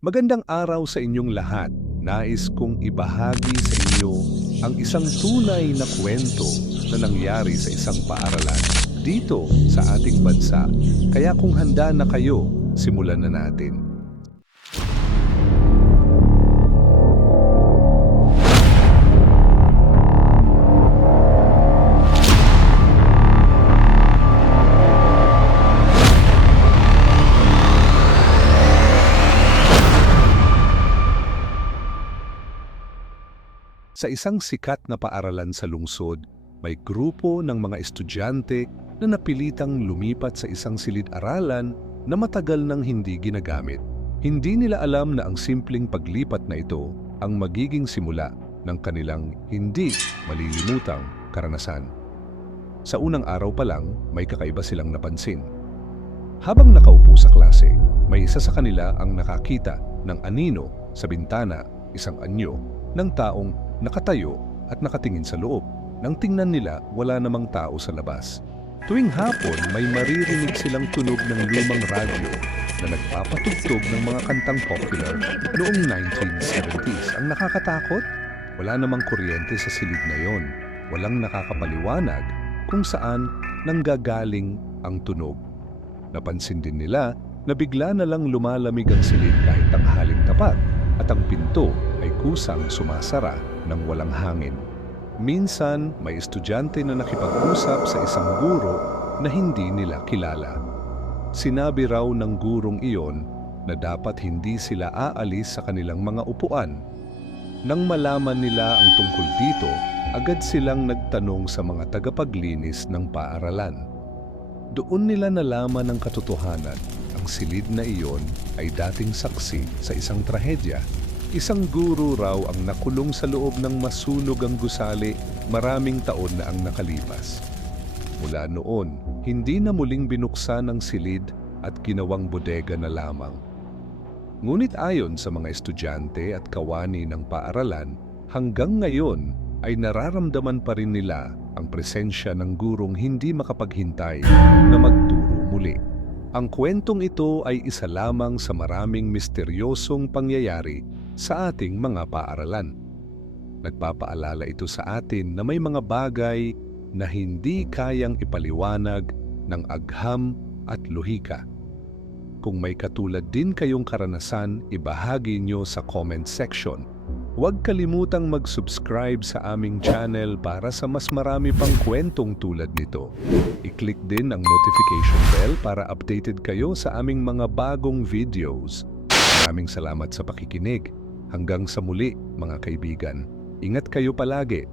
Magandang araw sa inyong lahat. Nais kong ibahagi sa inyo ang isang tunay na kwento na nangyari sa isang paaralan dito sa ating bansa. Kaya kung handa na kayo, simulan na natin. Sa isang sikat na paaralan sa lungsod, may grupo ng mga estudyante na napilitang lumipat sa isang silid-aralan na matagal nang hindi ginagamit. Hindi nila alam na ang simpleng paglipat na ito ang magiging simula ng kanilang hindi malilimutang karanasan. Sa unang araw pa lang, may kakaiba silang napansin. Habang nakaupo sa klase, may isa sa kanila ang nakakita ng anino sa bintana, isang anyo ng taong nakatayo at nakatingin sa loob. Nang tingnan nila, wala namang tao sa labas. Tuwing hapon, may maririnig silang tunog ng lumang radyo na nagpapatugtog ng mga kantang popular noong 1970s. Ang nakakatakot, wala namang kuryente sa silid na yon. Walang nakakapaliwanag kung saan nanggagaling ang tunog. Napansin din nila na bigla na lang lumalamig ang silid kahit tanghaling tapat at ang pinto ay kusang sumasara ng walang hangin. Minsan, may estudyante na nakipag-usap sa isang guro na hindi nila kilala. Sinabi raw ng gurong iyon na dapat hindi sila aalis sa kanilang mga upuan. Nang malaman nila ang tungkol dito, agad silang nagtanong sa mga tagapaglinis ng paaralan. Doon nila nalaman ang katotohanan. Ang silid na iyon ay dating saksi sa isang trahedya. Isang guro raw ang nakulong sa loob ng masunog ang gusali maraming taon na ang nakalipas. Mula noon, hindi na muling binuksan ang silid at ginawang bodega na lamang. Ngunit ayon sa mga estudyante at kawani ng paaralan, hanggang ngayon ay nararamdaman pa rin nila ang presensya ng gurong hindi makapaghintay na magturo muli. Ang kwentong ito ay isa lamang sa maraming misteryosong pangyayari sa ating mga paaralan. Nagpapaalala ito sa atin na may mga bagay na hindi kayang ipaliwanag ng agham at lohika. Kung may katulad din kayong karanasan, ibahagi nyo sa comment section. Huwag kalimutang mag-subscribe sa aming channel para sa mas marami pang kwentong tulad nito. I-click din ang notification bell para updated kayo sa aming mga bagong videos. Maraming salamat sa pakikinig. Hanggang sa muli, mga kaibigan. Ingat kayo palagi.